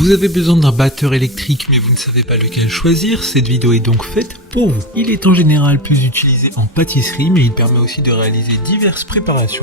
Vous avez besoin d'un batteur électrique mais vous ne savez pas lequel choisir, cette vidéo est donc faite pour vous. Il est en général plus utilisé en pâtisserie mais il permet aussi de réaliser diverses préparations.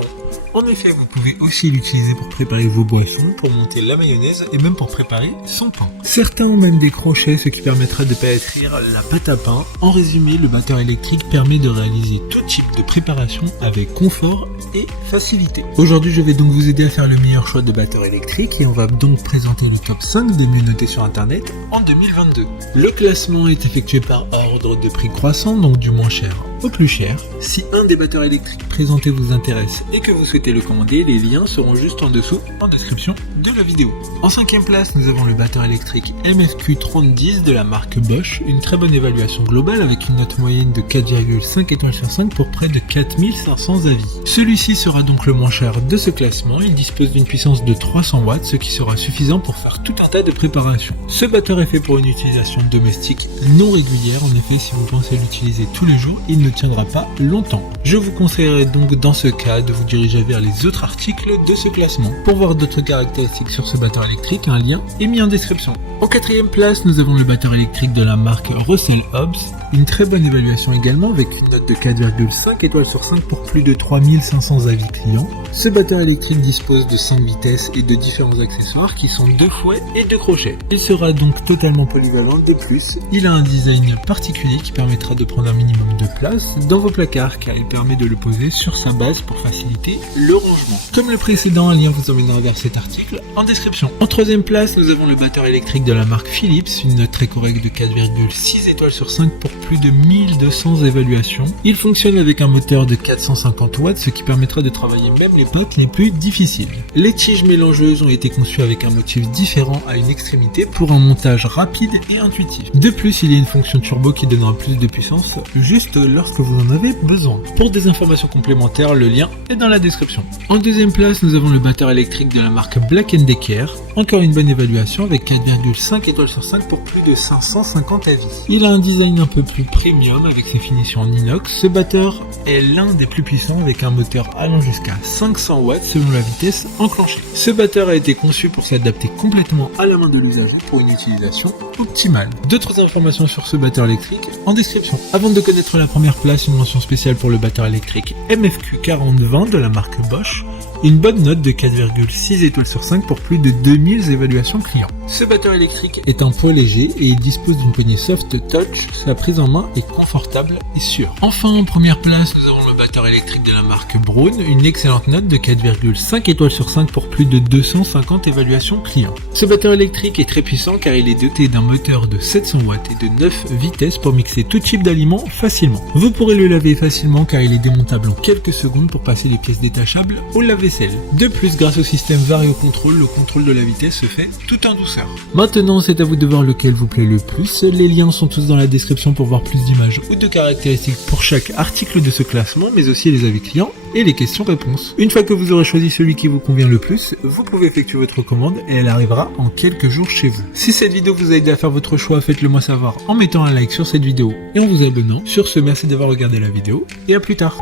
En effet, vous pouvez aussi l'utiliser pour préparer vos boissons, pour monter la mayonnaise et même pour préparer son pain. Certains ont même des crochets, ce qui permettra de pétrir la pâte à pain. En résumé, le batteur électrique permet de réaliser tout type de préparation avec confort et facilité. Aujourd'hui, je vais donc vous aider à faire le meilleur choix de batteur électrique et on va donc présenter les top 5 des mieux notés sur internet en 2022. Le classement est effectué par ordre de prix croissant, donc du moins cher au plus cher. Si un des batteurs électriques présentés vous intéresse et que vous souhaitez le commander, les liens seront juste en dessous en description de la vidéo. En 5e place, nous avons le batteur électrique MFQ3010 de la marque Bosch, une très bonne évaluation globale avec une note moyenne de 4,5 étoiles sur 5 pour près de 4500 avis. Celui-ci sera donc le moins cher de ce classement, il dispose d'une puissance de 300 watts, ce qui sera suffisant pour faire tout un tas de préparations. Ce batteur est fait pour une utilisation domestique non régulière, en effet si vous pensez l'utiliser tous les jours, il ne tiendra pas longtemps. Je vous conseillerais donc dans ce cas de vous diriger vers les autres articles de ce classement. Pour voir d'autres caractéristiques sur ce batteur électrique, un lien est mis en description. En 4e place, nous avons le batteur électrique de la marque Russell Hobbs, une très bonne évaluation également avec une note de 4,5 étoiles sur 5 pour plus de 3500 avis clients. Ce batteur électrique dispose de 5 vitesses et de différents accessoires qui sont 2 fouets et 2 crochets. Il sera donc totalement polyvalent. De plus, il a un design particulier qui permettra de prendre un minimum de place dans vos placards car il permet de le poser sur sa base pour faciliter le rangement. Comme le précédent, un lien vous emmènera vers cet article en description. En 3e place, nous avons le batteur électrique de la marque Philips, une note très correcte de 4,6 étoiles sur 5 pour plus de 1200 évaluations. Il fonctionne avec un moteur de 450 watts, ce qui permettra de travailler même les potes les plus difficiles. Les tiges mélangeuses ont été conçues avec un motif différent à une extrémité pour un montage rapide et intuitif. De plus, il y a une fonction turbo qui donnera plus de puissance juste lorsque vous en avez besoin. Pour des informations complémentaires, le lien est dans la description. En 2e place, nous avons le batteur électrique de la marque Black & Decker, encore une bonne évaluation avec 4,5 étoiles sur 5 pour plus de 550 avis. Il a un design un peu plus premium avec ses finitions en inox. Ce batteur est l'un des plus puissants avec un moteur allant jusqu'à 500 watts selon la vitesse enclenchée. Ce batteur a été conçu pour s'adapter complètement à la main de l'usager pour une utilisation optimale. D'autres informations sur ce batteur électrique en description. Avant de connaître la première place, une mention spéciale pour le batteur électrique MFQ4020 de la marque Bosch. Une bonne note de 4,6 étoiles sur 5 pour plus de 2000 évaluations clients. Ce batteur électrique est un poids léger et il dispose d'une poignée soft touch, sa prise en main est confortable et sûre. Enfin, en première place, nous avons le batteur électrique de la marque Braun, une excellente note de 4,5 étoiles sur 5 pour plus de 250 évaluations clients. Ce batteur électrique est très puissant car il est doté d'un moteur de 700 watts et de 9 vitesses pour mixer tout type d'aliments facilement. Vous pourrez le laver facilement car il est démontable en quelques secondes pour passer les pièces détachables au lave-vaisselle. De plus, grâce au système Vario Control, le contrôle de la vitesse se fait tout en douceur. Maintenant, c'est à vous de voir lequel vous plaît le plus. Les liens sont tous dans la description pour voir plus d'images ou de caractéristiques pour chaque article de ce classement, mais aussi les avis clients et les questions-réponses. Une fois que vous aurez choisi celui qui vous convient le plus, vous pouvez effectuer votre commande et elle arrivera en quelques jours chez vous. Si cette vidéo vous a aidé à faire votre choix, faites-le moi savoir en mettant un like sur cette vidéo et en vous abonnant. Sur ce, merci d'avoir regardé la vidéo et à plus tard.